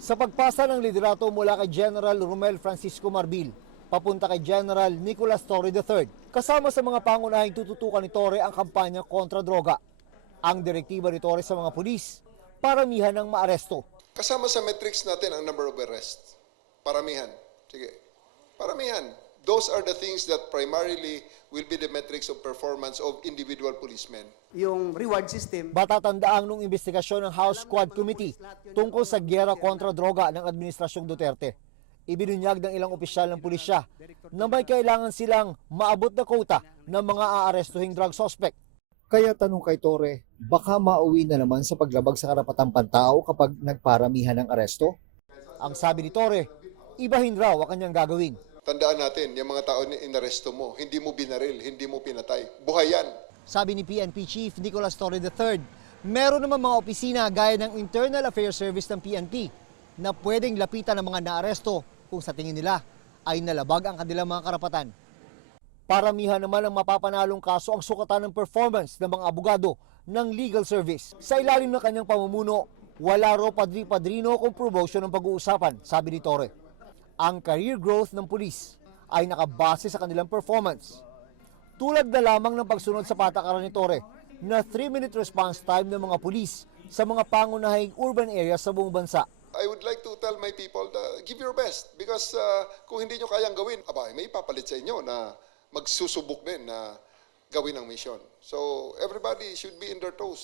Sa pagpasa ng liderato mula kay General Romel Francisco Marbil, papunta kay General Nicolas Torre III, kasama sa mga pangunahing tututukan ni Torre ang kampanya kontra droga. Ang direktiba ni Torre sa mga pulis, paramihan ng maaresto. Kasama sa metrics natin ang number of arrests. Paramihan. Sige. Paramihan. Those are the things that primarily will be the metrics of performance of individual policemen. Yung reward system. Batatandaang nung investigasyon ng House Squad Committee tungkol sa gyera kontra droga ng Administrasyong Duterte. Ibinunyag ng ilang opisyal ng pulisya na may kailangan silang maabot na quota ng mga aarestuhing drug suspect. Kaya tanong kay Torre, baka mauwi na naman sa paglabag sa karapatang pantao kapag nagparamihan ng aresto? Ang sabi ni Torre, ibahin raw ang kanyang gagawin. Tandaan natin, yung mga tao na inaresto mo, hindi mo binaril, hindi mo pinatay. Buhay yan. Sabi ni PNP Chief Nicolas Torre III, meron naman mga opisina gaya ng Internal Affairs Service ng PNP na pwedeng lapitan ng mga naaresto kung sa tingin nila ay nalabag ang kanilang mga karapatan. Paramihan naman ang mapapanalong kaso ang sukatan ng performance ng mga abogado ng legal service. Sa ilalim ng kanyang pamumuno, wala raw padri-padrino kung promotion ng pag-uusapan, sabi ni Torre. Ang career growth ng pulis ay nakabase sa kanilang performance. Tulad na lamang ng pagsunod sa patakaran ni Torre na 3-minute response time ng mga pulis sa mga pangunahing urban areas sa buong bansa. I would like to tell my people, give your best. Because kung hindi nyo kayang gawin, may ipapalit sa inyo na magsusubok din na gawin ang mission. So everybody should be in their toes.